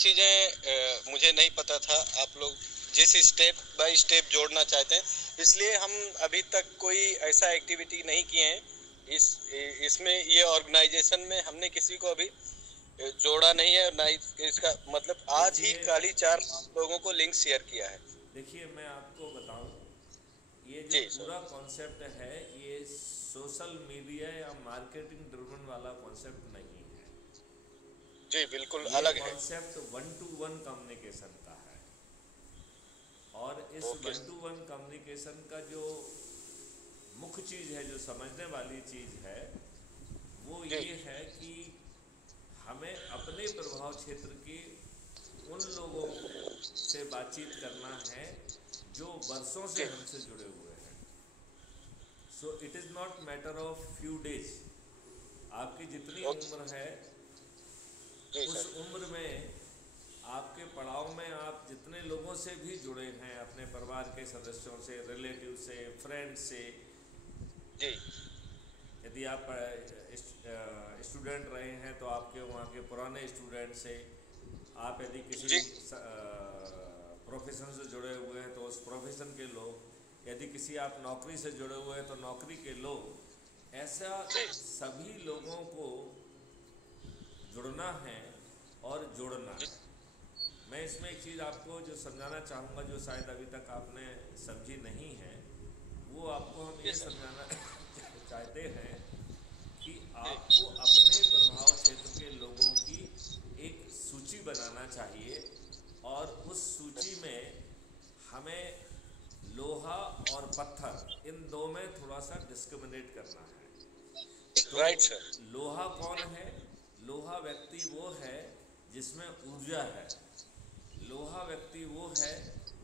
चीज़ें मुझे नहीं पता था। आप लोग जिस स्टेप बाय स्टेप जोड़ना चाहते हैं, इसलिए हम अभी तक कोई ऐसा एक्टिविटी नहीं किए हैं। इस इसमें ये ऑर्गेनाइजेशन में हमने किसी को अभी जोड़ा नहीं है, ना इसका मतलब आज ही देखिए खाली 4 लोगों को लिंक शेयर किया है। देखिए मैं आपको बताऊं, ये जो जी सर। पूरा कॉन्सेप्ट है ये सोशल मीडिया या मार्केटिंग ड्रिवन वाला कॉन्सेप्ट नहीं है। जी बिल्कुल ये अलग है। Concept one two one communication का है। और इस okay. One two one communication का जो मुख्य चीज़ है, जो समझने वाली चीज़ है, वो जी ये है कि हमें अपने प्रभाव क्षेत्र के उन लोगों से बातचीत करना है जो वर्षों से जी हमसे जुड़े हुए हैं। So it is not matter of few days. आपकी जितनी ओके। उम्र है, जी उस सर। उम्र में आपके पड़ाव में आप जितने लोगों से भी जुड़े हैं, अपने परिवार के सदस्यों से, रिलेटिव से, फ्रेंड से, जी यदि आप स्टूडेंट रहे हैं तो आपके वहाँ के पुराने स्टूडेंट से, आप यदि किसी जी प्रोफेशन से जुड़े हुए हैं तो उस प्रोफेशन के लोग, यदि किसी आप नौकरी से जुड़े हुए हैं तो नौकरी के लोग, ऐसा जी सभी लोगों को जुड़ना है और जोड़ना जी है। मैं इसमें एक चीज़ आपको जो समझाना चाहूँगा, जो शायद अभी तक आपने समझी नहीं है, वो आपको हम जी ये सर। समझाना चाहते हैं कि जी आपको अपने प्रभाव क्षेत्र के लोगों की एक सूची बनाना चाहिए। और उस सूची में हमें लोहा और पत्थर, इन दो में थोड़ा सा डिस्क्रिमिनेट करना है। तो राइट सर। लोहा कौन है? लोहा व्यक्ति वो है जिसमें ऊर्जा है। लोहा व्यक्ति वो है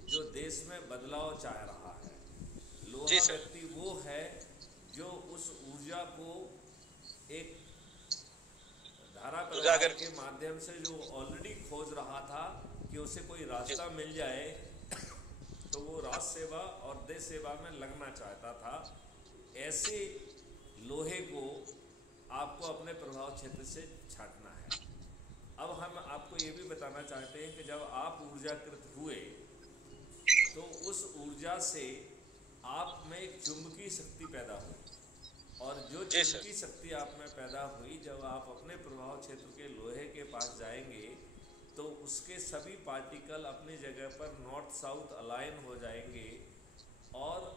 जो देश में बदलाव चाह रहा है। जी लोहा सर। व्यक्ति वो है जो उस ऊर्जा को एक धारा प्रवाह उजागर। के माध्यम से, जो ऑलरेडी खोज रहा था कि उसे कोई जी रास्ता मिल जाए, तो वो राष्ट्र सेवा और देश सेवा में लगना चाहता था। ऐसे लोहे को आपको अपने प्रभाव क्षेत्र से छांटना है। अब हम आपको ये भी बताना चाहते हैं कि जब आप ऊर्जाकृत हुए तो उस ऊर्जा से आप में एक चुंबकीय शक्ति पैदा हुई। और जो जी सर। चुंबकीय शक्ति आप में पैदा हुई, जब आप अपने प्रभाव क्षेत्र के लोहे के पास जाएंगे तो उसके सभी पार्टिकल अपनी जगह पर नॉर्थ साउथ अलाइन हो जाएंगे और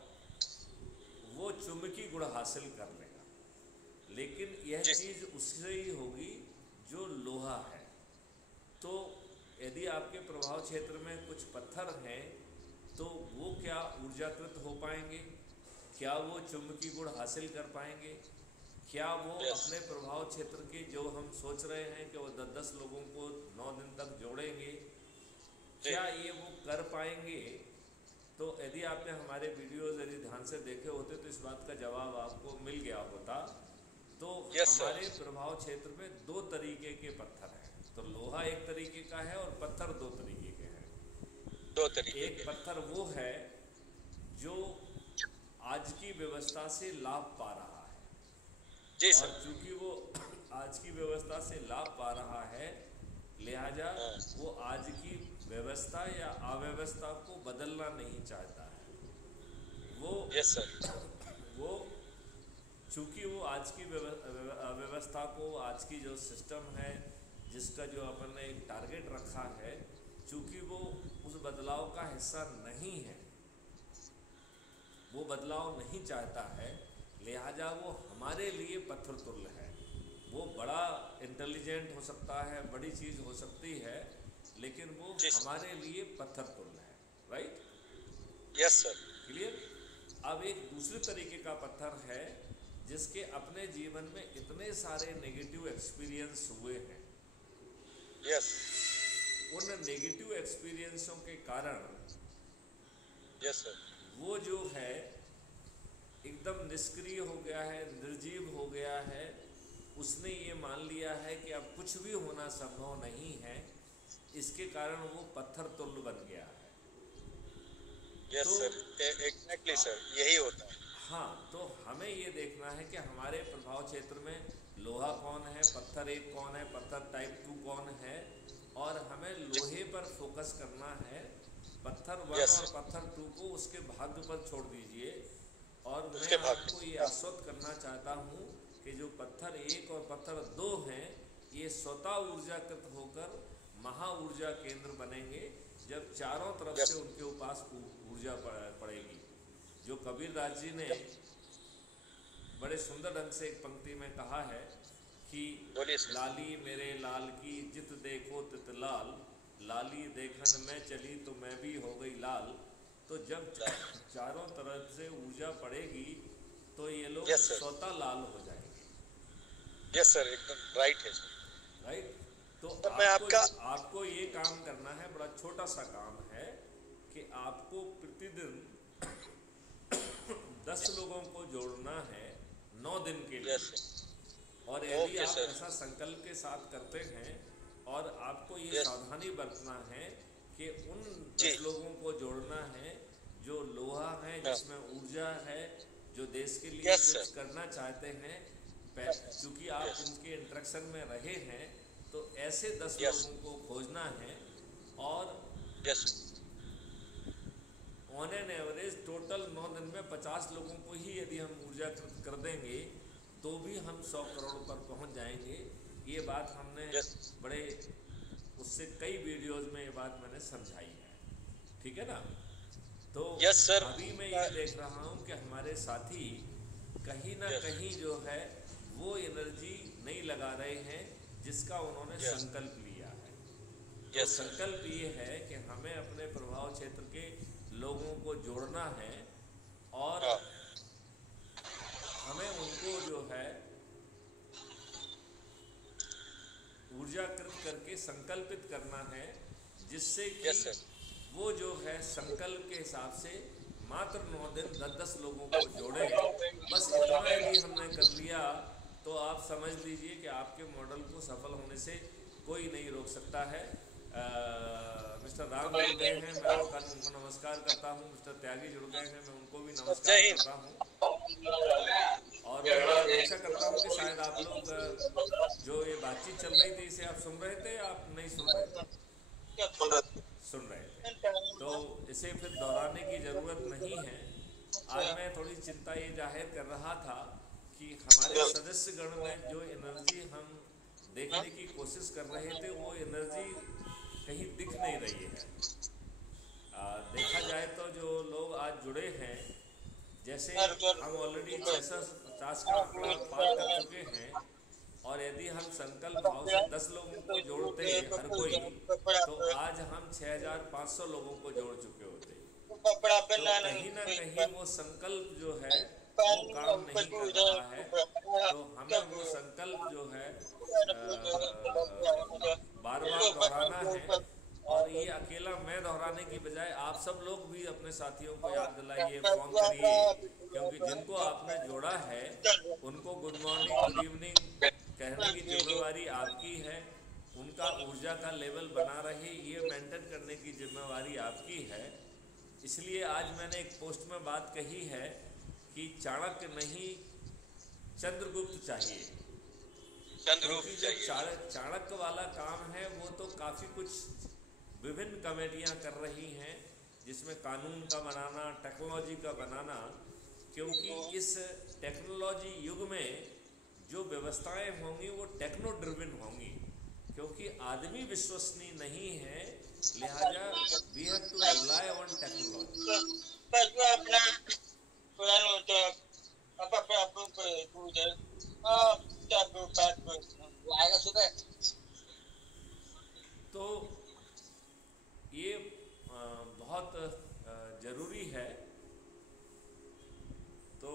वो चुंबकीय गुण हासिल कर लेगा। लेकिन यह जी चीज़ उससे ही होगी जो लोहा है। तो यदि आपके प्रभाव क्षेत्र में कुछ पत्थर हैं तो वो क्या ऊर्जाकृत हो पाएंगे? क्या वो चुंबकीय गुण हासिल कर पाएंगे? क्या वो यस। अपने प्रभाव क्षेत्र के, जो हम सोच रहे हैं कि वो 10-10 लोगों को 9 दिन तक जोड़ेंगे, जी क्या ये वो कर पाएंगे? तो यदि आपने हमारे वीडियोज़ यदि ध्यान से देखे होते तो इस बात का जवाब आपको मिल गया होता। तो यस सर। हमारे प्रभाव क्षेत्र में दो तरीके के पत्थर हैं। तो लोहा एक तरीके का है और पत्थर दो तरीके के हैं। 2 तरीके एक के। पत्थर वो है जो आज की व्यवस्था से लाभ पा रहा है, जी और सर। चूंकि वो आज की व्यवस्था से लाभ पा रहा है, लिहाजा हाँ। वो आज की व्यवस्था या अव्यवस्था को बदलना नहीं चाहता है। वो यस सर। वो चूंकि वो आज की व्यवस्था को, आज की जो सिस्टम है, जिसका जो अपन ने एक टारगेट रखा है, चूंकि वो उस बदलाव का हिस्सा नहीं है, वो बदलाव नहीं चाहता है, लिहाजा वो हमारे लिए पत्थर तुल्य है। वो बड़ा इंटेलिजेंट हो सकता है, बड़ी चीज़ हो सकती है, लेकिन वो जी सर। हमारे लिए पत्थर तुल्य है। राइट? Yes sir. क्लियर? अब एक दूसरे तरीके का पत्थर है जिसके अपने जीवन में इतने सारे नेगेटिव एक्सपीरियंस हुए हैं। यस। उन नेगेटिव एक्सपीरियंसों के कारण यस सर। वो जो है एकदम निष्क्रिय हो गया है, निर्जीव हो गया है। उसने ये मान लिया है कि अब कुछ भी होना संभव नहीं है। इसके कारण वो पत्थर तुल्य बन गया है। यस तो सर। एग्जैक्टली सर, यही होता है। हाँ, तो हमें ये देखना है कि हमारे प्रभाव क्षेत्र में लोहा कौन है, पत्थर एक कौन है, पत्थर टाइप 2 कौन है, और हमें पर फोकस करना है। पत्थर 1 यस और सर, पत्थर 2 को उसके भाग्य पर छोड़ दीजिए। और मैं उसके भाग्य आपको ये से। आश्वस्त करना चाहता हूँ कि जो पत्थर 1 और पत्थर 2 हैं, ये स्वतः ऊर्जाकृत होकर महा ऊर्जा केंद्र बनेंगे जब चारों तरफ से यस उनके पास ऊर्जा पड़ेगी। जो कबीर दास जी ने बड़े सुंदर ढंग से एक पंक्ति में कहा है कि बोलिए सर। लाली मेरे लाल की जित देखो तित लाल, लाली देखन में चली तो मैं भी हो गई लाल। तो जब चारों तरफ से ऊर्जा पड़ेगी तो ये लोग यस सर, स्वतः लाल हो जाएंगे। यस सर, एकदम राइट है सर। राइट। तो तो मैं आपका आपको ये काम करना है, बड़ा छोटा सा काम है कि आपको प्रतिदिन 10 लोगों को जोड़ना है 9 दिन के लिए। यस और सर, यदि ओके आप सर। ऐसा संकल्प के साथ करते हैं और आपको ये यस सावधानी बरतना है कि उन जी। 10 लोगों को जोड़ना है जो लोहा है, हाँ, जिसमें ऊर्जा है, जो देश के लिए यस कुछ सर। करना चाहते हैं। चूंकि आप यस उनके इंटरेक्शन में रहे हैं तो ऐसे 10 यस लोगों को खोजना है। और yes on an average total 9 दिन में 50 लोगों को ही यदि हम ऊर्जाकृत कर देंगे तो भी हम 100 करोड़ पर पहुंच जाएंगे। ये बात हमने यस बड़े उससे कई वीडियोस में ये बात मैंने समझाई है। ठीक है ना। तो यस सर। अभी मैं ये देख रहा हूँ कि हमारे साथी कहीं ना यस कहीं जो है वो एनर्जी नहीं लगा रहे हैं जिसका उन्होंने यस संकल्प लिया है। तो यस सर। संकल्प ये है कि हमें अपने प्रभाव क्षेत्र के लोगों को जोड़ना है और हाँ, हमें उनको जो है ऊर्जाकृत करके संकल्पित करना है, जिससे कि यस सर। वो जो है संकल्प के हिसाब से मात्र 9 दिन 10-10 लोगों को जोड़े। बस इतना यदि हमने कर लिया तो आप समझ लीजिए कि आपके मॉडल को सफल होने से कोई नहीं रोक सकता है। मिस्टर राम जुड़ गए हैं, मैं उनको नमस्कार करता हूँ। मिस्टर त्यागी जुड़ गए हैं, मैं उनको भी नमस्कार जय हिंद। करता हूँ। और मैं अपेक्षा करता हूँ कि शायद आप लोग जो ये बातचीत चल रही थी इसे आप सुन रहे थे, आप नहीं सुन रहे थे? सुन रहे थे, तो इसे फिर दोहराने की ज़रूरत नहीं है। आज मैं थोड़ी चिंता ये जाहिर कर रहा था कि हमारे सदस्य गण में जो एनर्जी हम देखने की कोशिश कर रहे थे वो एनर्जी कहीं दिख नहीं रही है। देखा जाए तो जो लोग आज जुड़े हैं, जैसे हम ऑलरेडी 650 का आंकड़ा पार कर चुके हैं, और यदि हम संकल्प भाव से 10 लोगों को जोड़ते हर कोई, तो आज हम 6500 लोगों को जोड़ चुके होते। तो कहीं ना कहीं वो संकल्प जो है वो काम नहीं कर रहा है। तो हमें वो संकल्प जो है बार बार दोहराना है। और ये अकेला मैं दोहराने की बजाय आप सब लोग भी अपने साथियों को याद दिलाइए, फोन करिए, क्योंकि जिनको आपने जोड़ा है उनको गुड मॉर्निंग गुड इवनिंग कहने की जिम्मेवारी आपकी है। उनका ऊर्जा का लेवल बना रहे ये मेंटेन करने की जिम्मेवारी आपकी है। इसलिए आज मैंने एक पोस्ट में बात कही है कि चाणक्य नहीं चंद्रगुप्त चाहिए। क्योंकि जो चाणक्य वाला काम है वो तो काफ़ी कुछ विभिन्न कमेटियां कर रही हैं, जिसमें कानून का बनाना, टेक्नोलॉजी का बनाना। क्योंकि इस टेक्नोलॉजी युग में जो व्यवस्थाएं होंगी वो टेक्नो ड्रिवन होंगी, क्योंकि आदमी विश्वसनीय नहीं है, लिहाजा we have to rely on technology. तो ये बहुत ज़रूरी है। तो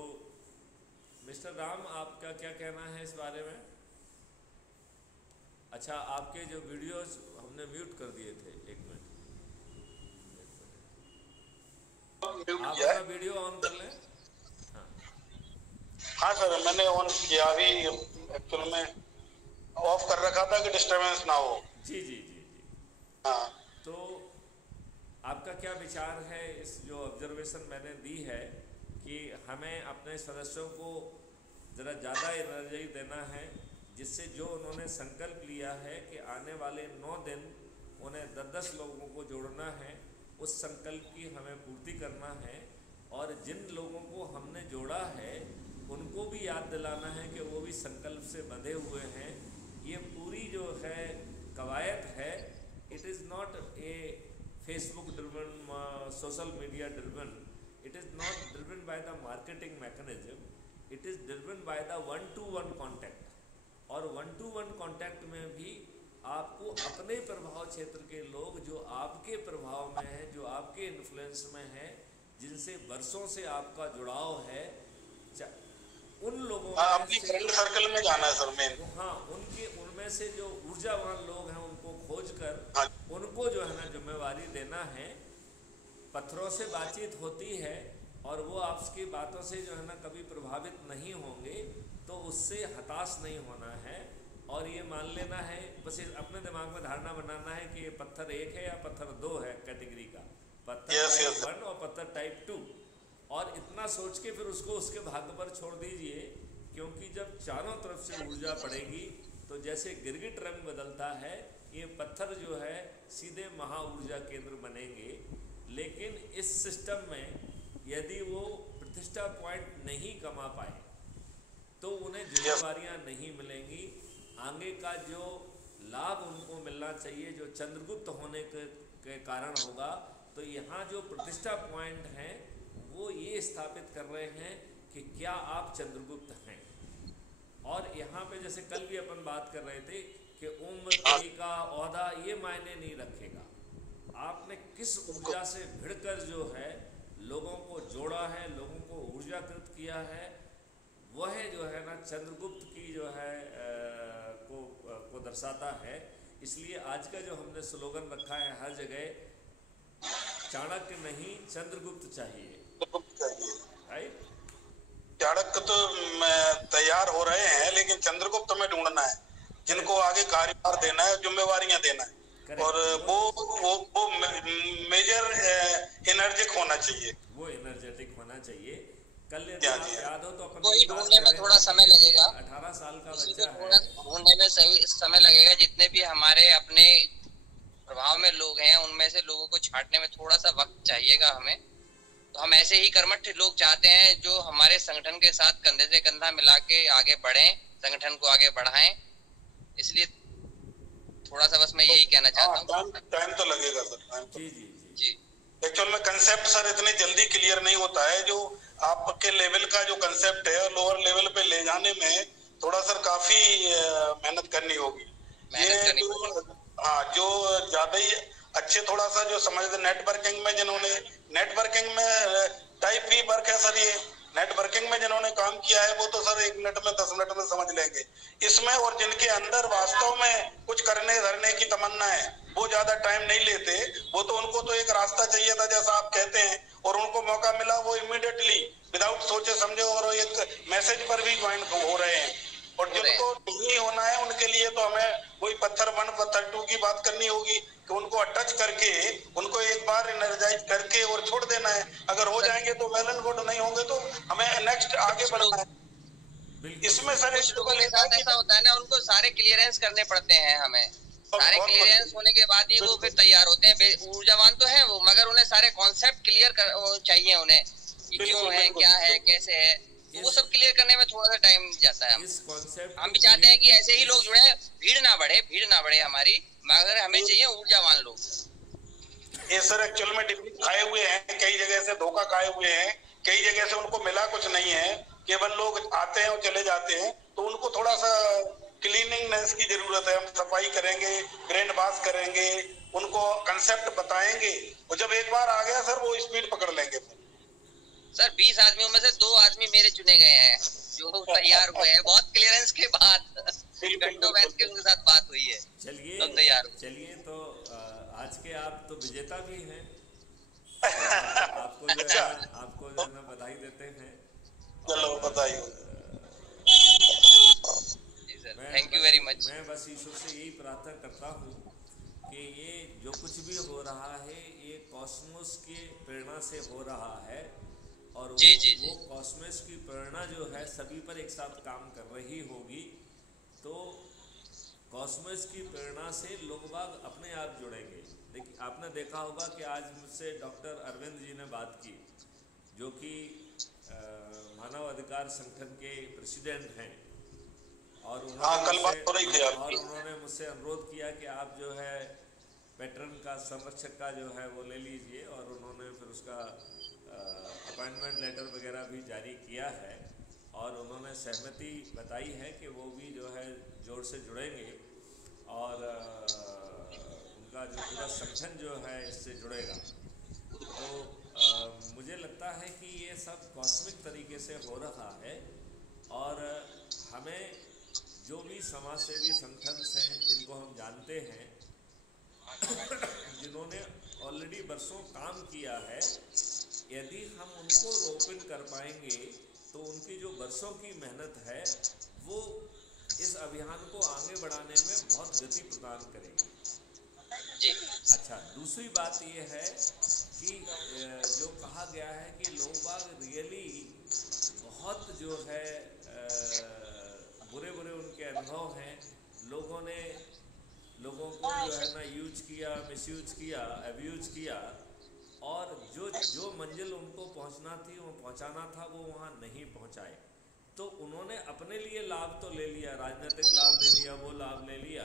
मिस्टर राम, आपका क्या कहना है इस बारे में? अच्छा, आपके जो वीडियोस हमने म्यूट कर दिए थे, एक मिनट आप अपना वीडियो ऑन कर लें। हाँ हाँ सर, मैंने ऑन किया, अभी एक्चुअल में ऑफ कर रखा था कि डिस्टरबेंस ना हो। जी जी जी जी। हाँ, तो आपका क्या विचार है इस जो ऑब्जर्वेशन मैंने दी है कि हमें अपने सदस्यों को ज़रा ज़्यादा एनर्जी देना है, जिससे जो उन्होंने संकल्प लिया है कि आने वाले 9 दिन उन्हें 10-10 लोगों को जोड़ना है, उस संकल्प की हमें पूर्ति करना है। और जिन लोगों को हमने जोड़ा है उनको भी याद दिलाना है कि वो भी संकल्प से बंधे हुए हैं। ये पूरी जो है कवायद है, it is not A Facebook driven, social media driven, it is not driven by the marketing mechanism, it is driven by the 1-to-1 contact. और 1-to-1 कॉन्टैक्ट में भी आपको अपने प्रभाव क्षेत्र के लोग जो आपके प्रभाव में हैं, जो आपके इन्फ्लुएंस में हैं, जिनसे वर्षों से आपका जुड़ाव है, उन लोगों अपनी फ्रेंड सर्कल में जाना है सर मेन। हाँ, उनमें से जो ऊर्जावान लोग हैं उनको खोज कर हाँ। उनको जो है ना जिम्मेवारी देना है। पत्थरों से बातचीत होती है और वो आपकी बातों से जो है ना कभी प्रभावित नहीं होंगे, तो उससे हताश नहीं होना है। और ये मान लेना है, बस अपने दिमाग में धारणा बनाना है कि ये पत्थर 1 है या पत्थर 2 है कैटेगरी का, पत्थर टाइप 1 और पत्थर टाइप 2। और इतना सोच के फिर उसको उसके भाग्य पर छोड़ दीजिए, क्योंकि जब चारों तरफ से ऊर्जा पड़ेगी तो जैसे गिरगिट रंग बदलता है, ये पत्थर जो है सीधे महा ऊर्जा केंद्र बनेंगे। लेकिन इस सिस्टम में यदि वो प्रतिष्ठा पॉइंट नहीं कमा पाए तो उन्हें जिम्मेवारियाँ नहीं मिलेंगी। आगे का जो लाभ उनको मिलना चाहिए, जो चंद्रगुप्त होने के कारण होगा, तो यहाँ जो प्रतिष्ठा पॉइंट हैं वो ये स्थापित कर रहे हैं कि क्या आप चंद्रगुप्त हैं। और यहाँ पे जैसे कल भी अपन बात कर रहे थे कि उम्र, तरीका, ओहदा ये मायने नहीं रखेगा, आपने किस ऊर्जा से भिड़कर जो है लोगों को जोड़ा है, लोगों को ऊर्जाकृत किया है, वह जो है ना चंद्रगुप्त की जो है को दर्शाता है। इसलिए आज का जो हमने स्लोगन रखा है हर जगह, चाणक्य नहीं चंद्रगुप्त चाहिए, राइट। चाणक्य तो तैयार हो रहे हैं, लेकिन चंद्रगुप्त में ढूंढना है जिनको आगे कार्यभार देना है, जिम्मेवारियां देना है। और वो मेजर एनर्जिक होना चाहिए, वो एनर्जेटिक होना चाहिए। कल याद हो तो अपन वही ढूंढने में थोड़ा समय लगेगा, 18 साल का बच्चा है, ढूंढने में सही समय लगेगा। जितने भी हमारे अपने प्रभाव में लोग हैं उनमें से लोगों को छांटने में थोड़ा सा वक्त चाहिएगा हमें। तो हम ऐसे ही कर्मठ लोग चाहते हैं जो हमारे संगठन के साथ कंधे से कंधा मिला के आगे बढ़ें, संगठन को आगे बढ़ाएं। इसलिए थोड़ा सा बस मैं यही कहना चाहता हूँ। टाइम तो लगेगा सर, जी जी जी। एक्चुअल में कंसेप्ट सर इतनी जल्दी क्लियर नहीं होता है। जो आपके लेवल का जो कंसेप्ट है लोअर लेवल पे ले जाने में थोड़ा सर काफी मेहनत करनी होगी। जो ज्यादा ही अच्छे थोड़ा सा जो समझ नेटवर्किंग में, जिन्होंने नेटवर्किंग में टाइप ही वर्क है सर, ये नेटवर्किंग में जिन्होंने काम किया है वो तो सर 1 मिनट में 10 मिनट में समझ लेंगे इसमें। और जिनके अंदर वास्तव में कुछ करने धरने की तमन्ना है वो ज्यादा टाइम नहीं लेते। वो तो उनको तो एक रास्ता चाहिए था जैसा आप कहते हैं, और उनको मौका मिला, वो इमीडिएटली विदाउट सोचे समझे और एक मैसेज पर भी ज्वाइन हो रहे हैं। और जिनको नहीं होना है उनके लिए तो हमें वही पत्थर 1 पत्थर 2 की बात करनी होगी कि उनको टच करके उनको एक बार एनर्जाइज करके और छोड़ देना है। अगर हो जाएंगे तो वेल एंड गुड, नहीं होंगे तो हमें नेक्स्ट आगे बढ़ना है। इसमें सर लोगों के साथ ऐसा होता है ना, उनको सारे क्लियरेंस करने पड़ते हैं हमें। सारे क्लियरेंस होने के बाद ही वो फिर तैयार होते हैं। ऊर्जावान तो है वो, मगर उन्हें सारे कॉन्सेप्ट क्लियर चाहिए उन्हें, क्यों है, क्या है, कैसे है, तो वो सब क्लियर करने में थोड़ा सा टाइम जाता है। हम भी चाहते हैं कि ऐसे ही लोग जुड़े, भीड़ ना बढ़े हमारी, मगर हमें चाहिए ऊर्जावान लोग। ये सर एक्चुअल में डिग्री खाए हुए हैं, कई जगह से धोखा खाए हुए हैं, कई जगह से उनको मिला कुछ नहीं है, केवल लोग आते हैं और चले जाते हैं। तो उनको थोड़ा सा क्लीनिंगनेस की जरूरत है। हम सफाई करेंगे, ब्रेन वॉश करेंगे, उनको कंसेप्ट बताएंगे, और जब एक बार आ गया सर वो स्पीड पकड़ लेंगे। सर 20 आदमियों में से 2 आदमी मेरे चुने गए हैं जो तैयार हुए हैं, बहुत क्लियरेंस के बाद, घंटों बैठ के उनके साथ बात हुई है। चलिए तो आज के आप तो विजेता भी हैं, आपको जो है ना बधाई देते हैं। चलो बधाई। Thank you very much. मैं बस ईश्वर से यही प्रार्थना करता हूँ कि ये जो कुछ भी हो रहा है ये कॉस्मोस की प्रेरणा से हो रहा है, और वो कॉस्मोस की प्रेरणा जो है सभी पर एक साथ काम कर रही होगी। तो कॉस्मोस की प्रेरणा से लोग बाग अपने आप जुड़ेंगे। देखिए, आपने देखा होगा कि आज मुझसे डॉक्टर अरविंद जी ने बात की, जो कि मानव अधिकार संगठन के प्रेसिडेंट हैं, और उन्होंने मुझसे अनुरोध किया कि आप जो है पैटर्न का, संरक्षक का जो है वो ले लीजिए, और उन्होंने फिर उसका अपॉइंटमेंट लेटर वगैरह भी जारी किया है, और उन्होंने सहमति बताई है कि वो भी जो है जोर से जुड़ेंगे, और उनका जो पूरा संगठन जो है इससे जुड़ेगा। तो मुझे लगता है कि ये सब कॉस्मिक तरीके से हो रहा है, और हमें जो भी समाज सेवी संगठन हैं जिनको हम जानते हैं, जिन्होंने ऑलरेडी बरसों काम किया है, यदि हम उनको रोपण कर पाएंगे तो उनकी जो बरसों की मेहनत है वो इस अभियान को आगे बढ़ाने में बहुत गति प्रदान करेगी। अच्छा, दूसरी बात ये है कि जो कहा गया है कि लोग बाग रियली बहुत जो है बुरे बुरे उनके अनुभव हैं, लोगों को जो है ना यूज किया, मिसयूज किया, अब्यूज किया, और जो मंजिल उनको पहुंचना थी, वो पहुंचाना था, वो वहाँ नहीं पहुंचाए। तो उन्होंने अपने लिए लाभ तो ले लिया, राजनीतिक लाभ ले लिया, वो लाभ ले लिया,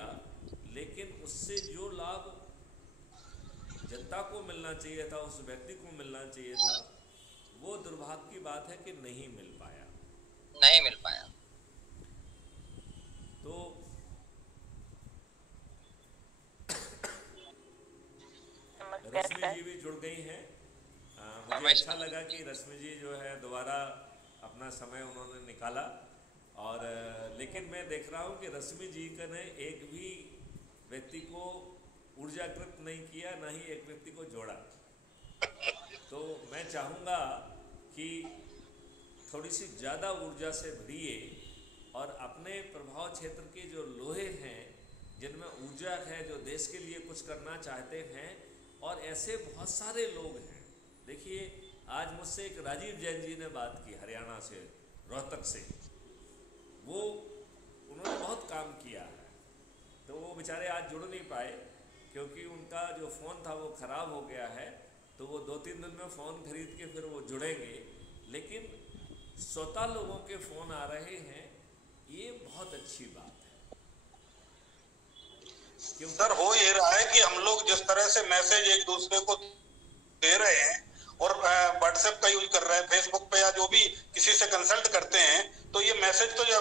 लेकिन उससे जो लाभ जनता को मिलना चाहिए था, उस व्यक्ति को मिलना चाहिए था, वो दुर्भाग्य की बात है कि नहीं मिल पाया। तो रश्मि जी भी जुड़ गई हैं। मुझे अच्छा लगा कि रश्मि जी जो है दोबारा अपना समय उन्होंने निकाला, और लेकिन मैं देख रहा हूँ कि रश्मि जी ने एक भी व्यक्ति को ऊर्जाकृत नहीं किया, ना ही एक व्यक्ति को जोड़ा। तो मैं चाहूँगा कि थोड़ी सी ज़्यादा ऊर्जा से भरिए, और अपने प्रभाव क्षेत्र के जो लोहे हैं, जिनमें ऊर्जा है, जो देश के लिए कुछ करना चाहते हैं, और ऐसे बहुत सारे लोग हैं। देखिए, आज मुझसे एक राजीव जैन जी ने बात की, हरियाणा से, रोहतक से। उन्होंने बहुत काम किया है, तो वो बेचारे आज जुड़ नहीं पाए क्योंकि उनका जो फ़ोन था वो ख़राब हो गया है। तो वो 2-3 दिन में फ़ोन खरीद के फिर वो जुड़ेंगे, लेकिन स्वतः लोगों के फ़ोन आ रहे हैं, ये बहुत अच्छी बात है। सर, हो ये रहा है कि हम लोग जिस तरह से मैसेज एक दूसरे को दे रहे हैं, और व्हाट्सएप का यूज कर रहे हैं, फेसबुक पे या जो भी किसी से कंसल्ट करते हैं, तो ये मैसेज तो जा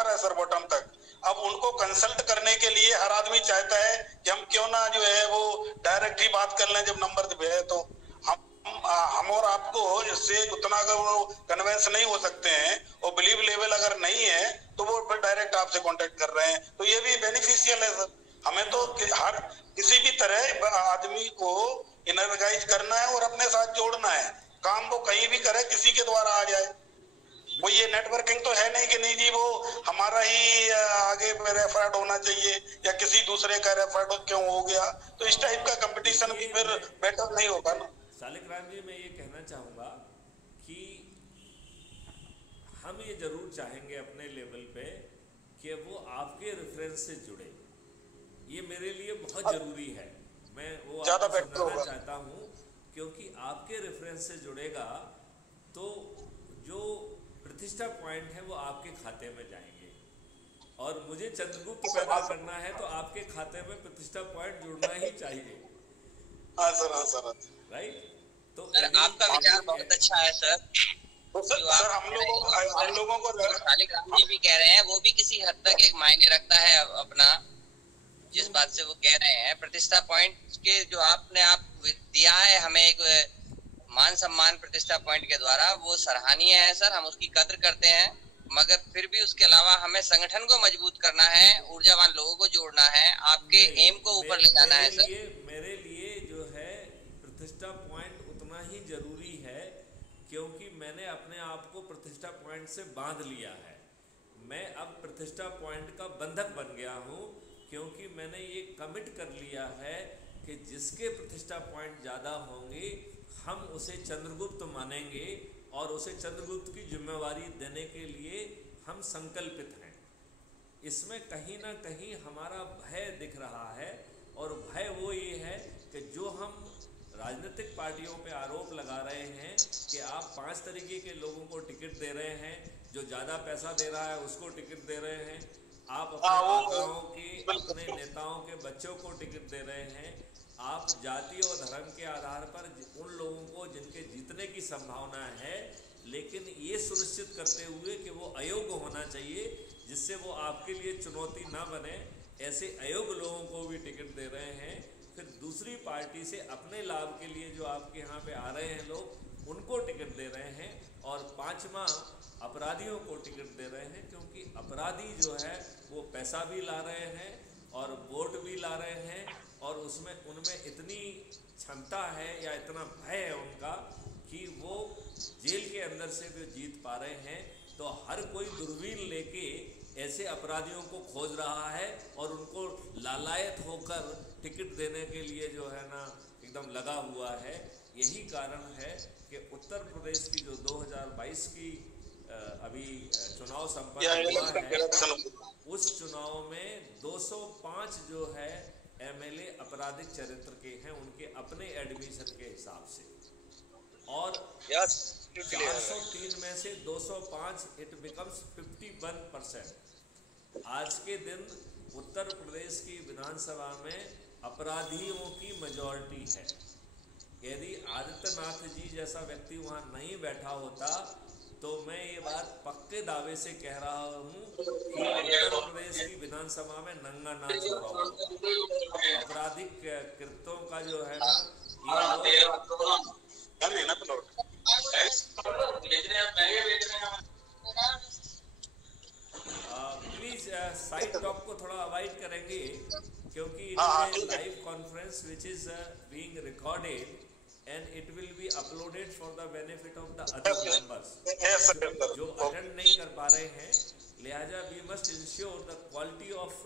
रहा है सर बॉटम तक। अब उनको कंसल्ट करने के लिए हर आदमी चाहता है कि हम क्यों ना जो है वो डायरेक्ट ही बात कर लें, जब नंबर पे है तो हम और आपको इससे उतना अगर वो कन्वेंस नहीं हो सकते हैं, और बिलीव लेवल अगर नहीं है, तो वो फिर डायरेक्ट आपसे कांटेक्ट कर रहे हैं, तो ये भी बेनिफिशियल है सर। हमें तो हर किसी भी तरह आदमी को इनर्जाइज करना है और अपने साथ जोड़ना है। काम वो कहीं भी करे, किसी के द्वारा आ जाए, वो ये नेटवर्किंग तो है नहीं कि नहीं जी वो हमारा ही आगे रेफर्ड होना चाहिए या किसी दूसरे का रेफर्ड क्यों हो गया, तो इस टाइप का कंपटीशन भी फिर बेटर नहीं होगा ना। सालिक राम जी, मैं ये कहना चाहूँगा कि हम ये जरूर चाहेंगे अपने लेवल पे कि वो आपके रेफरेंस से जुड़े। ये मेरे लिए बहुत ज़रूरी है, मैं वो आपको समझाना चाहता हूँ, क्योंकि आपके रेफरेंस से जुड़ेगा तो जो प्रतिष्ठा पॉइंट है वो आपके खाते में जाएंगे, और मुझे चंद्रगुप्त पैदा करना है तो आपके खाते में प्रतिष्ठा पॉइंट जुड़ना ही चाहिए। हाँ सर, राइट। तो सर, आपका विचार बहुत अच्छा है सर। तो सर हम लोगों को सालिक राम जी भी कह रहे हैं, वो भी किसी हद तक एक मायने रखता है अपना, जिस बात से वो कह रहे हैं। प्रतिष्ठा पॉइंट के जो आपने आप दिया है हमें एक मान सम्मान प्रतिष्ठा पॉइंट के द्वारा, वो सराहनीय है सर, हम उसकी कद्र करते हैं। मगर फिर भी उसके अलावा हमें संगठन को मजबूत करना है, ऊर्जावान लोगों को जोड़ना है, आपके एम को ऊपर ले जाना है सर। मेरे लिए जो है प्रतिष्ठा पॉइंट उतना ही जरूरी है, क्योंकि मैंने अपने आप को प्रतिष्ठा पॉइंट से बांध लिया है। मैं अब प्रतिष्ठा पॉइंट का बंधक बन गया हूँ, क्योंकि मैंने ये कमिट कर लिया है कि जिसके प्रतिष्ठा पॉइंट ज़्यादा होंगे हम उसे चंद्रगुप्त मानेंगे, और उसे चंद्रगुप्त की जिम्मेवारी देने के लिए हम संकल्पित हैं। इसमें कहीं ना कहीं हमारा भय दिख रहा है, और भय वो ये है कि जो हम राजनीतिक पार्टियों पे आरोप लगा रहे हैं कि आप 5 तरीके के लोगों को टिकट दे रहे हैं, जो ज़्यादा पैसा दे रहा है उसको टिकट दे रहे हैं, आप अपने नेताओं की, अपने नेताओं के बच्चों को टिकट दे रहे हैं, आप जाति और धर्म के आधार पर उन लोगों को जिनके जीतने की संभावना है, लेकिन ये सुनिश्चित करते हुए कि वो अयोग्य होना चाहिए जिससे वो आपके लिए चुनौती ना बने, ऐसे अयोग्य लोगों को भी टिकट दे रहे हैं। फिर दूसरी पार्टी से अपने लाभ के लिए जो आपके यहाँ पे आ रहे हैं लोग, उनको टिकट दे रहे हैं। और पांचवा, अपराधियों को टिकट दे रहे हैं, क्योंकि अपराधी जो है वो पैसा भी ला रहे हैं और वोट भी ला रहे हैं, और उसमें उनमें इतनी क्षमता है या इतना भय है उनका कि वो जेल के अंदर से भी जीत पा रहे हैं। तो हर कोई दूरबीन लेके ऐसे अपराधियों को खोज रहा है और उनको लालायत होकर टिकट देने के लिए जो है ना एकदम लगा हुआ है। यही कारण है कि उत्तर प्रदेश की जो 2022 की अभी चुनाव संपन्न हुआ है, उस चुनाव में 205 जो है एमएलए आपराधिक चरित्र के हैं, उनके अपने एडमिशन के हिसाब से, और 403 में से 205, इट बिकम्स 51%। आज के दिन उत्तर प्रदेश की विधानसभा में अपराधियों की मेजॉरिटी है। यदि आदित्यनाथ जी जैसा व्यक्ति वहाँ नहीं बैठा होता तो मैं ये बात पक्के दावे से कह रहा हूँ कि उत्तर प्रदेश की विधानसभा में नंगा नाच हो रहा होगा। आपराधिक कृत्यों का जो है ना, प्लीज साइड टॉक को थोड़ा अवॉइड करेंगे, क्योंकि live conference which is being recorded and it will be uploaded for the benefit of the other members जो अटेंड नहीं कर पा रहे हैं। लिहाजा we must ensure the quality of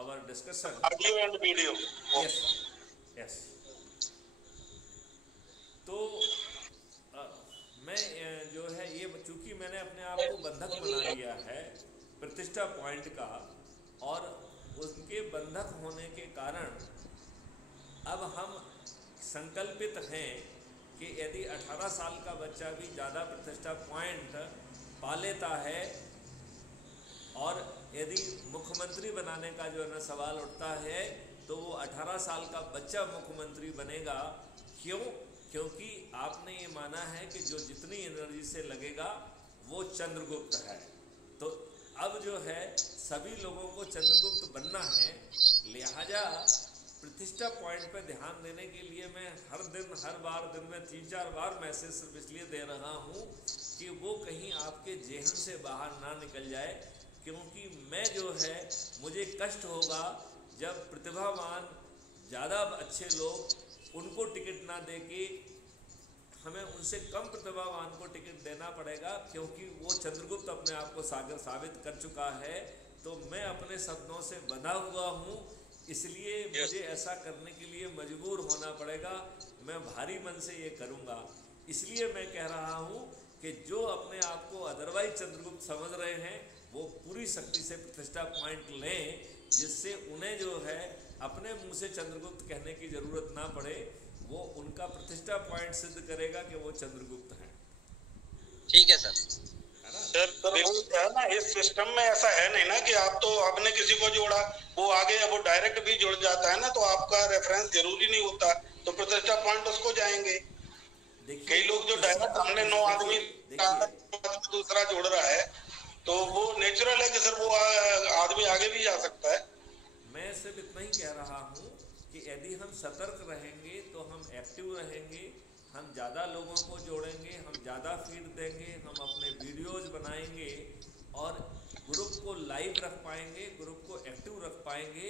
our discussion, audio and video। yes yes। तो मैं जो है ये, चूंकि मैंने अपने आप को बंधक बना लिया है प्रतिष्ठा पॉइंट का, और उनके बंधक होने के कारण अब हम संकल्पित हैं कि यदि 18 साल का बच्चा भी ज़्यादा प्रतिष्ठा पॉइंट पा लेता है, और यदि मुख्यमंत्री बनाने का जो है ना सवाल उठता है, तो वो 18 साल का बच्चा मुख्यमंत्री बनेगा। क्यों? क्योंकि आपने ये माना है कि जो जितनी एनर्जी से लगेगा वो चंद्रगुप्त है। तो अब जो है सभी लोगों को चंद्रगुप्त बनना है। लिहाजा प्रतिष्ठा पॉइंट पे ध्यान देने के लिए मैं हर बार दिन में 3-4 बार मैसेज सिर्फ इसलिए दे रहा हूँ कि वो कहीं आपके जेहन से बाहर ना निकल जाए, क्योंकि मैं जो है, मुझे कष्ट होगा जब प्रतिभावान ज़्यादा अच्छे लोग उनको टिकट ना दे के हमें उनसे कम प्रतिभावान को टिकट देना पड़ेगा, क्योंकि वो चंद्रगुप्त अपने आप को साबित कर चुका है। तो मैं अपने शब्दों से बंधा हुआ हूँ, इसलिए मुझे ऐसा करने के लिए मजबूर होना पड़ेगा। मैं भारी मन से ये करूँगा। इसलिए मैं कह रहा हूँ कि जो अपने आप को अदरवाइज चंद्रगुप्त समझ रहे हैं वो पूरी शक्ति से प्रतिष्ठा पॉइंट लें, जिससे उन्हें जो है अपने मुंह से चंद्रगुप्त कहने की ज़रूरत ना पड़े। वो उनका प्रतिष्ठा पॉइंट सिद्ध करेगा कि वो चंद्रगुप्त हैं। ठीक है सर। सर है ना, इस सिस्टम में ऐसा है नहीं ना कि आप तो आपने किसी को जोड़ा, वो आगे वो डायरेक्ट भी जुड़ जाता है ना, तो आपका रेफरेंस जरूरी नहीं होता, तो प्रतिष्ठा पॉइंट उसको जाएंगे। कई लोग जो डायरेक्ट हमने 9 आदमी दूसरा जोड़ रहा है, तो वो नेचुरल है कि सर वो आदमी आगे भी जा सकता है। मैं सिर्फ इतना ही कह रहा हूँ कि यदि हम सतर्क रहेंगे तो हम एक्टिव रहेंगे, हम ज़्यादा लोगों को जोड़ेंगे, हम ज़्यादा फीड देंगे, हम अपने वीडियोज बनाएंगे और ग्रुप को लाइव रख पाएंगे, ग्रुप को एक्टिव रख पाएंगे।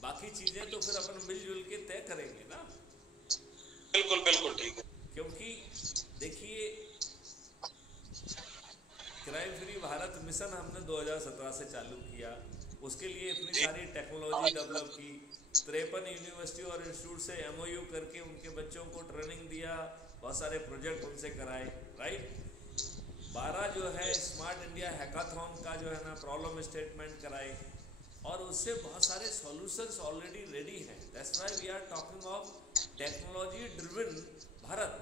बाकी चीज़ें तो फिर अपन मिलजुल के तय करेंगे ना। बिल्कुल बिल्कुल ठीक है। क्योंकि देखिए, क्राइम फ्री भारत मिशन हमने 2017 से चालू किया, उसके लिए इतनी सारी टेक्नोलॉजी डेवलप की, 53 यूनिवर्सिटी और इंस्टीट्यूट से MOU करके उनके बच्चों को ट्रेनिंग दिया, बहुत सारे प्रोजेक्ट उनसे कराए, राइट। 12 जो है स्मार्ट इंडिया हैकाथॉन का जो है ना प्रॉब्लम स्टेटमेंट कराए, और उससे बहुत सारे सॉल्यूशंस ऑलरेडी रेडी हैं। That's why we are talking of technology driven Bharat,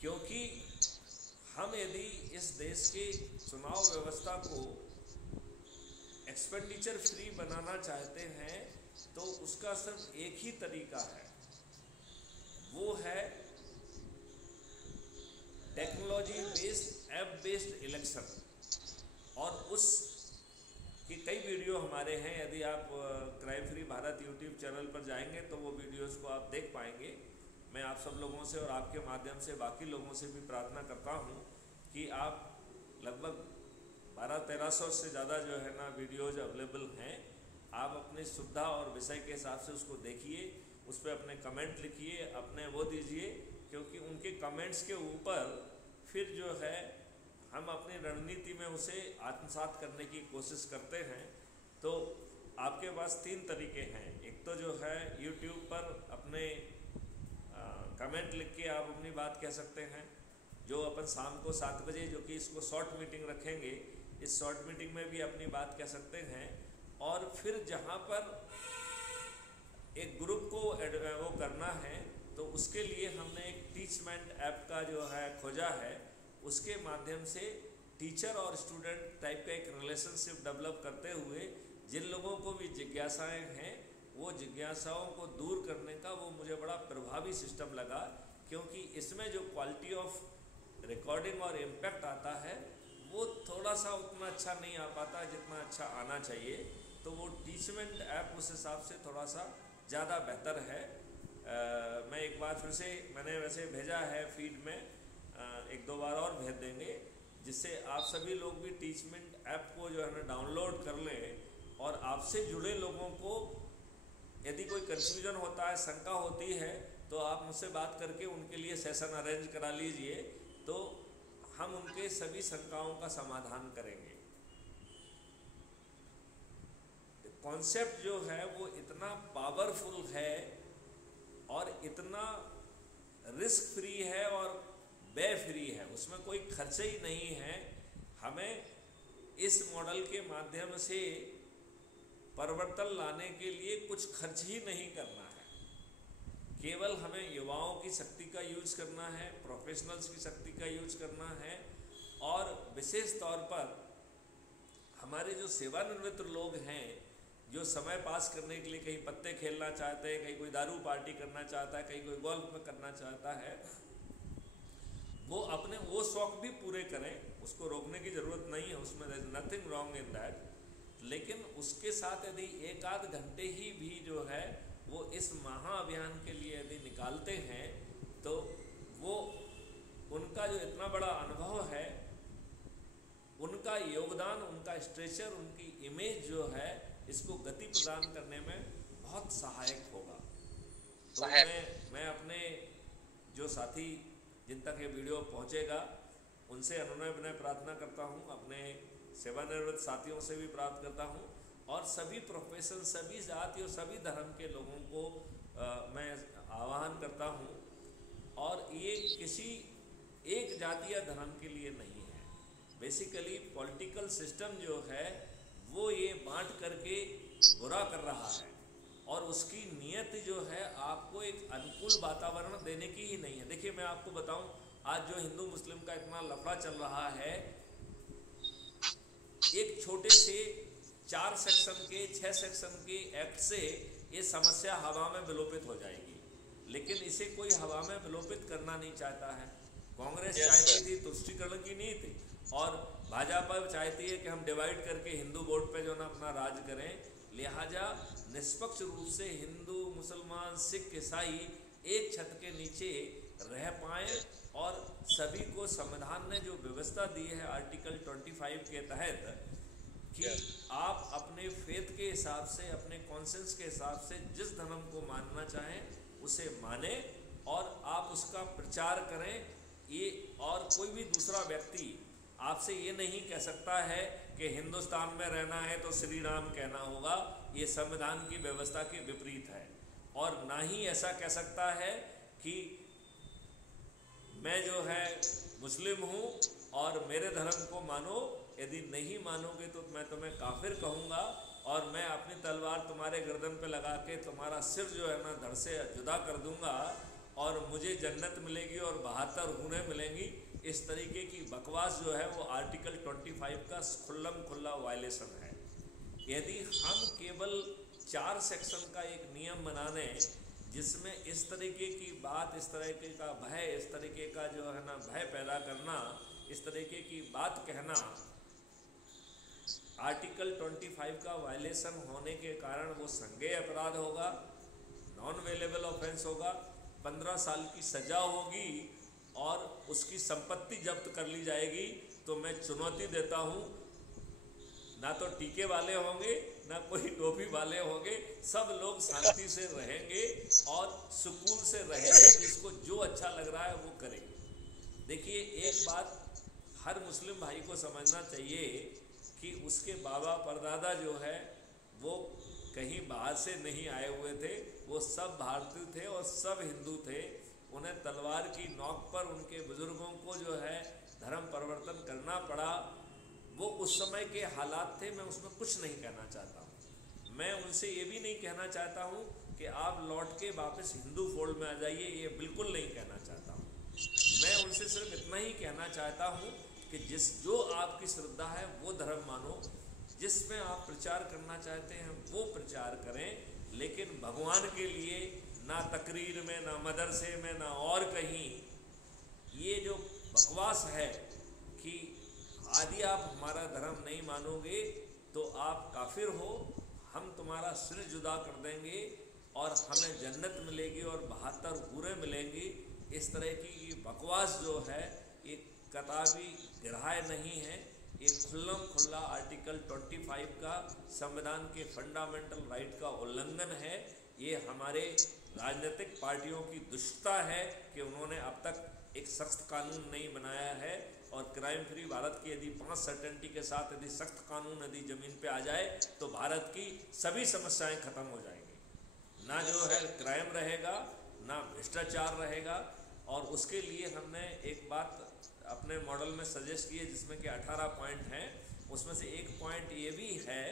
क्योंकि हम यदि इस देश की चुनाव व्यवस्था को एक्सपेंडिचर फ्री बनाना चाहते हैं तो उसका सिर्फ एक ही तरीका है, वो है technology based app based election. और उस कि कई वीडियो हमारे हैं, यदि आप crime free Bharat YouTube channel पर जाएंगे तो वो वीडियोस को आप देख पाएंगे। मैं आप सब लोगों से और आपके माध्यम से बाकी लोगों से भी प्रार्थना करता हूँ कि आप लगभग 1200-1300 से ज़्यादा जो है ना वीडियोज अवेलेबल हैं, आप अपनी सुविधा और विषय के हिसाब से उसको देखिए, उस पर अपने कमेंट लिखिए, अपने वो दीजिए, क्योंकि उनके कमेंट्स के ऊपर फिर जो है हम अपनी रणनीति में उसे आत्मसात करने की कोशिश करते हैं। तो आपके पास 3 तरीके हैं। एक तो जो है YouTube पर अपने कमेंट लिख के आप अपनी बात कह सकते हैं, जो अपन शाम को 7 बजे जो कि इसको शॉर्ट मीटिंग रखेंगे, इस शॉर्ट मीटिंग में भी अपनी बात कह सकते हैं। और फिर जहाँ पर एक ग्रुप को वो करना है तो उसके लिए हमने एक टीचमेंट ऐप का जो है खोजा है, उसके माध्यम से टीचर और स्टूडेंट टाइप का एक रिलेशनशिप डेवलप करते हुए जिन लोगों को भी जिज्ञासाएं हैं वो जिज्ञासाओं को दूर करने का वो मुझे बड़ा प्रभावी सिस्टम लगा, क्योंकि इसमें जो क्वालिटी ऑफ रिकॉर्डिंग और इम्पैक्ट आता है वो थोड़ा सा उतना अच्छा नहीं आ पाता जितना अच्छा आना चाहिए। तो वो टीचमेंट ऐप उस हिसाब से थोड़ा सा ज़्यादा बेहतर है। मैं एक बार फिर से मैंने वैसे भेजा है फीड में, 1-2 बार और भेज देंगे, जिससे आप सभी लोग भी टीचमेंट ऐप को जो है ना डाउनलोड कर लें। और आपसे जुड़े लोगों को यदि कोई कन्फ्यूजन होता है, शंका होती है, तो आप मुझसे बात करके उनके लिए सेशन अरेंज करा लीजिए, तो हम उनके सभी शंकाओं का समाधान करेंगे। कॉन्सेप्ट जो है वो इतना पावरफुल है और इतना रिस्क फ्री है और व्यय फ्री है, उसमें कोई खर्च ही नहीं है। हमें इस मॉडल के माध्यम से परिवर्तन लाने के लिए कुछ खर्च ही नहीं करना है, केवल हमें युवाओं की शक्ति का यूज करना है, प्रोफेशनल्स की शक्ति का यूज करना है। और विशेष तौर पर हमारे जो सेवानिवृत्त लोग हैं, जो समय पास करने के लिए कहीं पत्ते खेलना चाहते हैं, कहीं कोई दारू पार्टी करना चाहता है, कहीं कोई गोल्फ में करना चाहता है, वो अपने वो शौक भी पूरे करें, उसको रोकने की ज़रूरत नहीं है, उसमें there is nothing wrong in that. लेकिन उसके साथ यदि 1-8 घंटे ही भी जो है वो इस महाअभियान के लिए यदि निकालते हैं तो वो उनका जो इतना बड़ा अनुभव है, उनका योगदान, उनका स्ट्रेचर, उनकी इमेज जो है इसको गति प्रदान करने में बहुत सहायक होगा। तो मैं अपने जो साथी जिन तक ये वीडियो पहुंचेगा उनसे अनुनय विनय प्रार्थना करता हूं, अपने सेवानिवृत्त साथियों से भी प्राप्त करता हूं, और सभी प्रोफेशन, सभी जाति और सभी धर्म के लोगों को मैं आह्वान करता हूं। और ये किसी एक जाति या धर्म के लिए नहीं है। बेसिकली पॉलिटिकल सिस्टम जो है वो ये बांट करके बुरा कर रहा है, और उसकी नीयत जो है आपको एक अनुकूल वातावरण देने की ही नहीं है। देखिए मैं आपको बताऊं, आज जो हिंदू मुस्लिम का इतना लफड़ा चल रहा है, एक छोटे से 4 सेक्शन के 6 सेक्शन के एक्ट से ये समस्या हवा में विलोपित हो जाएगी, लेकिन इसे कोई हवा में विलोपित करना नहीं चाहता है। कांग्रेस चाहती थी तुष्टीकरण की नीति, और भाजपा चाहती है कि हम डिवाइड करके हिंदू वोट पे जो ना अपना राज करें। लिहाजा निष्पक्ष रूप से हिंदू, मुसलमान, सिख, ईसाई एक छत के नीचे रह पाएं, और सभी को संविधान ने जो व्यवस्था दी है आर्टिकल 25 के तहत कि आप अपने फेथ के हिसाब से, अपने कॉन्सेंस के हिसाब से जिस धर्म को मानना चाहें उसे माने और आप उसका प्रचार करें। ये और कोई भी दूसरा व्यक्ति आपसे ये नहीं कह सकता है कि हिंदुस्तान में रहना है तो श्री राम कहना होगा, ये संविधान की व्यवस्था के विपरीत है। और ना ही ऐसा कह सकता है कि मैं जो है मुस्लिम हूँ और मेरे धर्म को मानो, यदि नहीं मानोगे तो मैं तुम्हें काफिर कहूँगा और मैं अपनी तलवार तुम्हारे गर्दन पे लगा के तुम्हारा सिर जो है ना धड़ से जुदा कर दूंगा और मुझे जन्नत मिलेगी और 72 हूरें मिलेंगी। इस तरीके की बकवास जो है वो आर्टिकल 25 का खुल्लम खुल्ला वायलेशन है। यदि हम केवल 4 सेक्शन का एक नियम बना दें जिसमें इस तरीके की बात, इस तरीके का भय, इस तरीके का जो है ना भय पैदा करना, इस तरीके की बात कहना, आर्टिकल 25 का वायलेशन होने के कारण वो संज्ञेय अपराध होगा, नॉन वेलेबल ऑफेंस होगा, 15 साल की सजा होगी और उसकी संपत्ति जब्त कर ली जाएगी। तो मैं चुनौती देता हूँ, ना तो टीके वाले होंगे ना कोई टोपी वाले होंगे, सब लोग शांति से रहेंगे और सुकून से रहेंगे, जिसको जो अच्छा लग रहा है वो करेंगे। देखिए, एक बात हर मुस्लिम भाई को समझना चाहिए कि उसके बाबा परदादा जो है वो कहीं बाहर से नहीं आए हुए थे, वो सब भारतीय थे और सब हिंदू थे। उन्हें तलवार की नोक पर उनके बुजुर्गों को जो है धर्म परिवर्तन करना पड़ा। वो उस समय के हालात थे, मैं उसमें कुछ नहीं कहना चाहता हूँ। मैं उनसे ये भी नहीं कहना चाहता हूँ कि आप लौट के वापस हिंदू फोल्ड में आ जाइए, ये बिल्कुल नहीं कहना चाहता हूँ। मैं उनसे सिर्फ इतना ही कहना चाहता हूँ कि जो आपकी श्रद्धा है वो धर्म मानो, जिसमें आप प्रचार करना चाहते हैं वो प्रचार करें, लेकिन भगवान के लिए ना तकरीर में, ना मदरसे में, ना और कहीं ये जो बकवास है कि यदि आप हमारा धर्म नहीं मानोगे तो आप काफिर हो, हम तुम्हारा सिर जुदा कर देंगे और हमें जन्नत मिलेगी और 72 हूरें मिलेंगी, इस तरह की बकवास जो है ये कतई ग्राह्य नहीं है। ये खुल्लम खुल्ला आर्टिकल 25 का संविधान के फंडामेंटल राइट का उल्लंघन है। ये हमारे राजनीतिक पार्टियों की दुष्टता है कि उन्होंने अब तक एक सख्त कानून नहीं बनाया है। और क्राइम फ्री भारत की यदि 5 सर्टेनिटी के साथ यदि सख्त कानून यदि जमीन पे आ जाए तो भारत की सभी समस्याएं खत्म हो जाएंगी। ना जो है क्राइम रहेगा, ना भ्रष्टाचार रहेगा। और उसके लिए हमने एक बात अपने मॉडल में सजेस्ट की है जिसमें कि 18 पॉइंट हैं। उसमें से एक पॉइंट ये भी है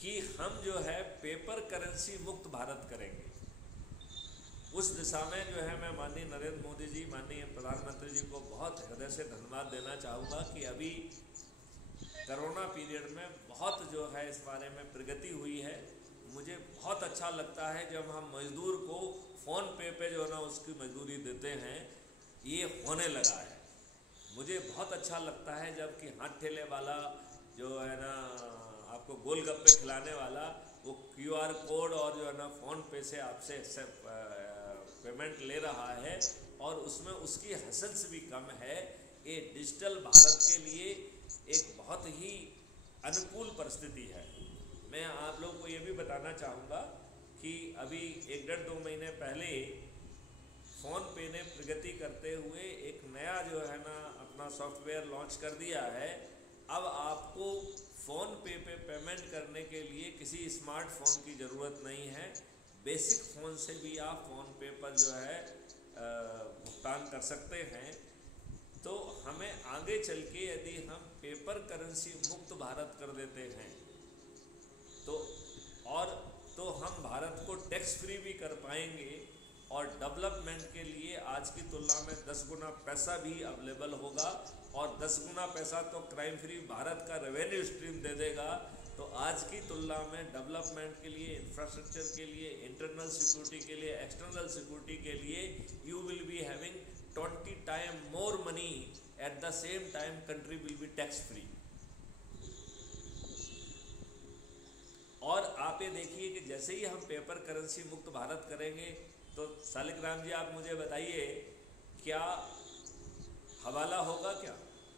कि हम जो है पेपर करेंसी मुक्त भारत करेंगे। उस दिशा में जो है मैं माननीय नरेंद्र मोदी जी, माननीय प्रधानमंत्री जी को बहुत हृदय से धन्यवाद देना चाहूँगा कि अभी कोरोना पीरियड में बहुत जो है इस बारे में प्रगति हुई है। मुझे बहुत अच्छा लगता है जब हम मजदूर को फ़ोन पे जो ना उसकी मजदूरी देते हैं, ये होने लगा है। मुझे बहुत अच्छा लगता है जब कि हाथ ठेले वाला जो है ना आपको गोलगप्पे खिलाने वाला वो QR कोड और जो है ना फ़ोन पे से आपसे पेमेंट ले रहा है और उसमें उसकी हसन्स भी कम है। ये डिजिटल भारत के लिए एक बहुत ही अनुकूल परिस्थिति है। मैं आप लोगों को ये भी बताना चाहूँगा कि अभी 1-1.5-2 महीने पहले फ़ोन पे ने प्रगति करते हुए एक नया जो है ना अपना सॉफ्टवेयर लॉन्च कर दिया है। अब आपको फ़ोन पे पेमेंट करने के लिए किसी स्मार्टफोन की ज़रूरत नहीं है। बेसिक फ़ोन से भी आप फ़ोन पे पर जो है भुगतान कर सकते हैं। तो हमें आगे चल के यदि हम पेपर करेंसी मुक्त भारत कर देते हैं तो हम भारत को टैक्स फ्री भी कर पाएंगे और डेवलपमेंट के लिए आज की तुलना में 10 गुना पैसा भी अवेलेबल होगा। और 10 गुना पैसा तो क्राइम फ्री भारत का रेवेन्यू स्ट्रीम दे देगा। तो आज की तुलना में डेवलपमेंट के लिए, इंफ्रास्ट्रक्चर के लिए, इंटरनल सिक्योरिटी के लिए, एक्सटर्नल सिक्योरिटी के लिए you will be having 20 time more money, at the same time country will be tax free. और आप ये देखिए कि जैसे ही हम पेपर करेंसी मुक्त भारत करेंगे तो शालिग्राम जी आप मुझे बताइए, क्या हवाला होगा? क्या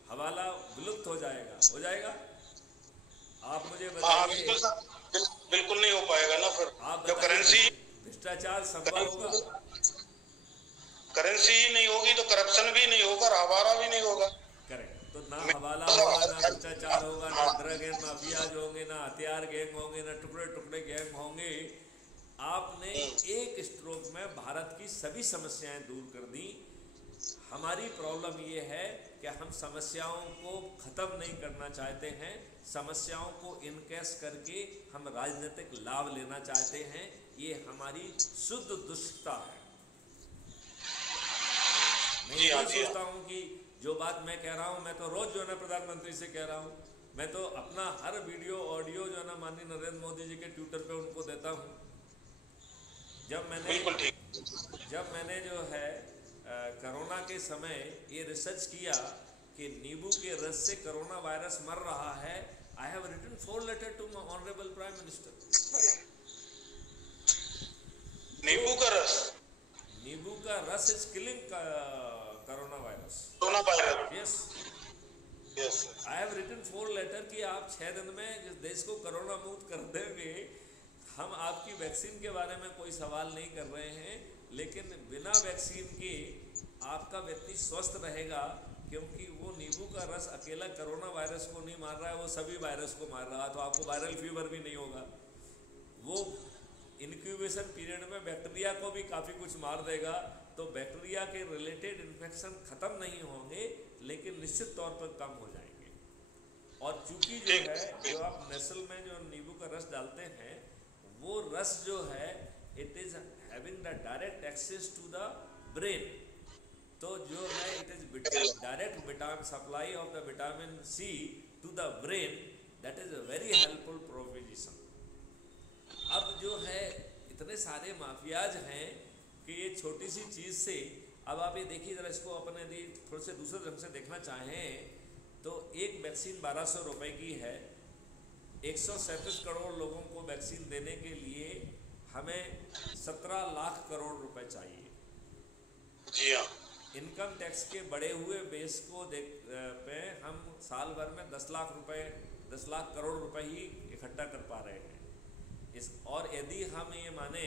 हवाला विलुप्त हो जाएगा? हो जाएगा? आप मुझे बताइए। बिल्कुल नहीं हो पाएगा ना। फिर आप जब करेंसी भ्रष्टाचार संभव होगा, करेंसी ही नहीं होगी तो करप्शन भी नहीं होगा, हवाला भी नहीं होगा। करेक्ट। तो ना हवाला होगा, ना भ्रष्टाचार होगा, ना ड्रग एंड माफियाज होंगे, ना हथियार गैंग होंगे, ना टुकड़े टुकड़े गैंग होंगे। आपने एक स्ट्रोक में भारत की सभी समस्याएं दूर कर दी। हमारी प्रॉब्लम ये है कि हम समस्याओं को ख़त्म नहीं करना चाहते हैं, समस्याओं को इनकेस करके हम राजनीतिक लाभ लेना चाहते हैं। ये हमारी शुद्ध दुष्टता है। मैं ये सोचता हूँ कि जो बात मैं कह रहा हूँ, मैं तो रोज़ जो है ना प्रधानमंत्री से कह रहा हूँ, मैं तो अपना हर वीडियो ऑडियो जो है ना माननीय नरेंद्र मोदी जी के ट्विटर पे उनको देता हूँ। जब मैंने जो है कोरोना के समय ये रिसर्च किया कि नींबू के रस से कोरोना वायरस मर रहा है, I have written 4 letter to honourable prime minister. नींबू का रस is killing corona virus. Yes, I have written 4 letter कि आप 6 दिन में इस देश को कोरोना मुक्त कर देंगे। हम आपकी वैक्सीन के बारे में कोई सवाल नहीं कर रहे हैं, लेकिन बिना वैक्सीन के आपका व्यक्ति स्वस्थ रहेगा, क्योंकि वो नींबू का रस अकेला कोरोना वायरस को नहीं मार रहा है, वो सभी वायरस को मार रहा है। तो आपको वायरल फीवर भी नहीं होगा। वो इंक्यूबेशन पीरियड में बैक्टीरिया को भी काफ़ी कुछ मार देगा। तो बैक्टीरिया के रिलेटेड इन्फेक्शन ख़त्म नहीं होंगे, लेकिन निश्चित तौर पर कम हो जाएंगे। और चूंकि जो है जो आप नस्ल में जो नींबू का रस डालते हैं, वो रस जो है it is having the direct access to the brain. तो जो है it is direct vitamin supply of the vitamin C to the brain, that is a very helpful provision. अब जो है इतने सारे माफियाज हैं कि ये छोटी सी चीज़ से, अब आप ये देखिए ज़रा, इसको अपने यदि थोड़े से दूसरे ढंग से देखना चाहें तो एक वैक्सीन 1200 रुपये की है। 137 करोड़ लोगों को वैक्सीन देने के लिए हमें 17 लाख करोड़ रुपए चाहिए। जी हाँ। इनकम टैक्स के बढ़े हुए बेस को पे हम साल भर में 10 लाख करोड़ रुपए ही इकट्ठा कर पा रहे हैं। और यदि हम ये माने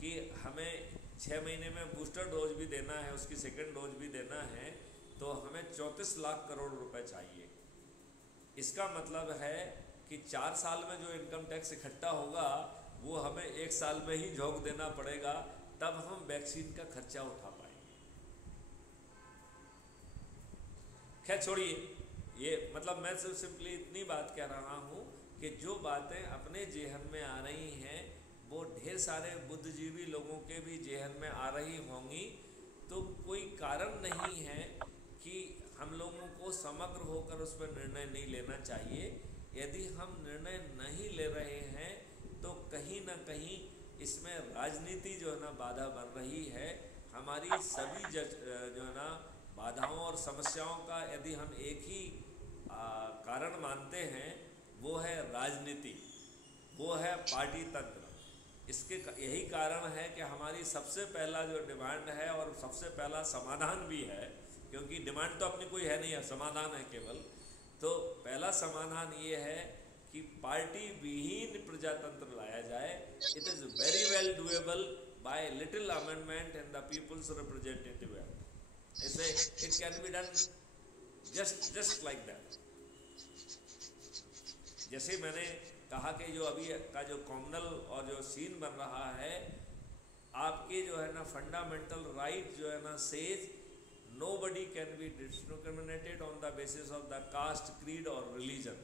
कि हमें 6 महीने में बूस्टर डोज भी देना है, उसकी सेकेंड डोज भी देना है, तो हमें 34 लाख करोड़ रुपए चाहिए। इसका मतलब है कि 4 साल में जो इनकम टैक्स इकट्ठा होगा वो हमें 1 साल में ही झोंक देना पड़ेगा, तब हम वैक्सीन का खर्चा उठा पाएंगे। खैर छोड़िए, ये मतलब मैं सिर्फ सिंपली इतनी बात कह रहा हूँ कि जो बातें अपने जेहन में आ रही हैं वो ढेर सारे बुद्धिजीवी लोगों के भी जेहन में आ रही होंगी। तो कोई कारण नहीं है कि हम लोगों को समग्र होकर उस पर निर्णय नहीं लेना चाहिए। यदि हम निर्णय नहीं ले रहे हैं तो कहीं ना कहीं इसमें राजनीति जो है ना बाधा बन रही है। हमारी सभी जो है ना बाधाओं और समस्याओं का यदि हम एक ही कारण मानते हैं, वो है राजनीति, वो है पार्टी तंत्र। इसके यही कारण है कि हमारी सबसे पहला जो डिमांड है और सबसे पहला समाधान भी है, क्योंकि डिमांड तो अपनी कोई है नहीं है, समाधान है केवल। तो पहला समाधान ये है कि पार्टी विहीन प्रजातंत्र लाया जाए। It is very well doable by little amendment in the people's representative act. ऐसे it can be done just like that. जैसे मैंने कहा कि जो अभी का जो कॉमनल और जो सीन बन रहा है, आपके जो है ना फंडामेंटल राइट जो है ना says nobody can be discriminated on the basis of the caste, creed और religion।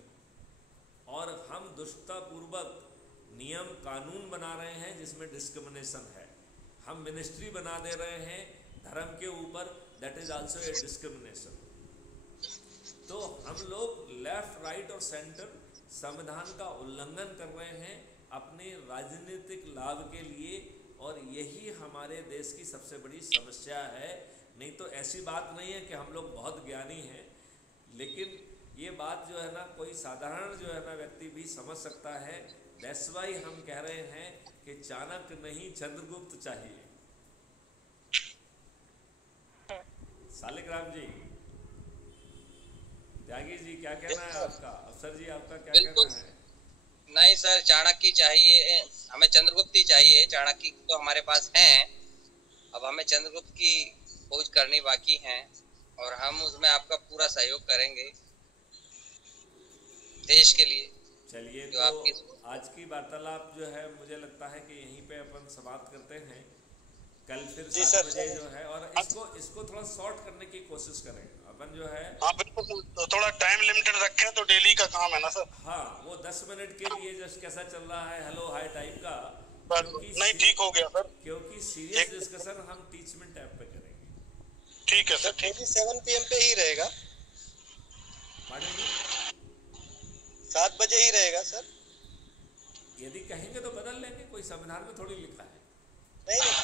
और हम दुष्टतापूर्वक नियम कानून बना रहे हैं जिसमें डिस्क्रिमिनेशन है। हम मिनिस्ट्री बना दे रहे हैं धर्म के ऊपर, that is also a discrimination. तो हम लोग लेफ्ट, राइट और सेंटर संविधान का उल्लंघन कर रहे हैं अपने राजनीतिक लाभ के लिए, और यही हमारे देश की सबसे बड़ी समस्या है। नहीं तो ऐसी बात नहीं है कि हम लोग बहुत ज्ञानी हैं, लेकिन ये बात जो है ना कोई साधारण जो है ना व्यक्ति भी समझ सकता है। दैट्स वाई हम कह रहे हैं कि चाणक्य नहीं चंद्रगुप्त चाहिए। सालिग्राम जी, त्यागी जी, क्या कहना है आपका? अफसर जी, आपका क्या कहना है? नहीं सर, चाणक्य चाहिए हमें, चंद्रगुप्त ही चाहिए। चाणक्य तो हमारे पास हैं, अब हमें चंद्रगुप्त की खोज करनी बाकी है और हम उसमें आपका पूरा सहयोग करेंगे देश के लिए। चलिए, तो आज की वार्तालाप जो है मुझे लगता है कि यहीं पे अपन समाप्त करते हैं। कल फिर जी 7 सर। बजे जो है, और इसको थोड़ा शॉर्ट करने की कोशिश करें अपन जो है। हाँ बिल्कुल, तो थोड़ा टाइम लिमिटेड रखें तो डेली का काम है ना सर। हाँ, वो 10 मिनट के लिए जस्ट कैसा चल रहा है हेलो हाय टाइप का, नहीं ठीक हो गया सर। क्योंकि सीरियस डिस्कशन हम टीचमेंट ऐप पे करेंगे। ठीक है सर, ठीक। डेली 7 PM पे ही रहेगा, मैडम जी 7 बजे ही रहेगा सर। यदि कहेंगे तो बदल लेंगे, कोई संविधान में थोड़ी लिखा है। नहीं नहीं,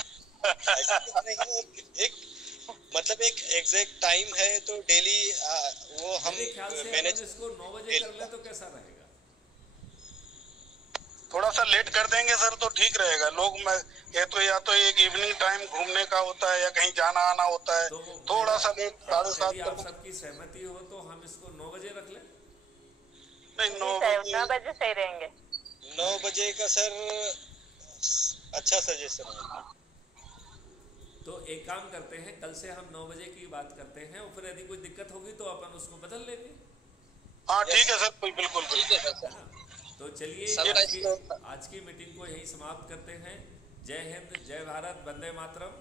ऐसा कुछ नहीं है। एक मतलब एक एग्जैक्ट टाइम है तो डेली वो हम मेरे ख्याल से मैनेज। अपन इसको 9 बजे कर ले तो कैसा रहेगा? थोड़ा सा लेट कर देंगे सर तो ठीक रहेगा। लोग या तो एक इवनिंग टाइम घूमने का होता है या कहीं जाना आना होता है, तो थोड़ा सा लेट 7:30 यदि आप सबकी सहमति हो तो हम इसको 9 बजे रख लें। नहीं, 9 बजे सही रहेंगे। 9 बजे का सर अच्छा सजेशन है। तो एक काम करते हैं, कल से हम 9 बजे की बात करते हैं, और फिर यदि कोई दिक्कत होगी तो अपन उसको बदल लेंगे। हाँ ठीक है सर, बिल्कुल ठीक है सर। तो चलिए सबका आज की मीटिंग को यही समाप्त करते हैं। जय हिंद, जय भारत, वंदे मातरम।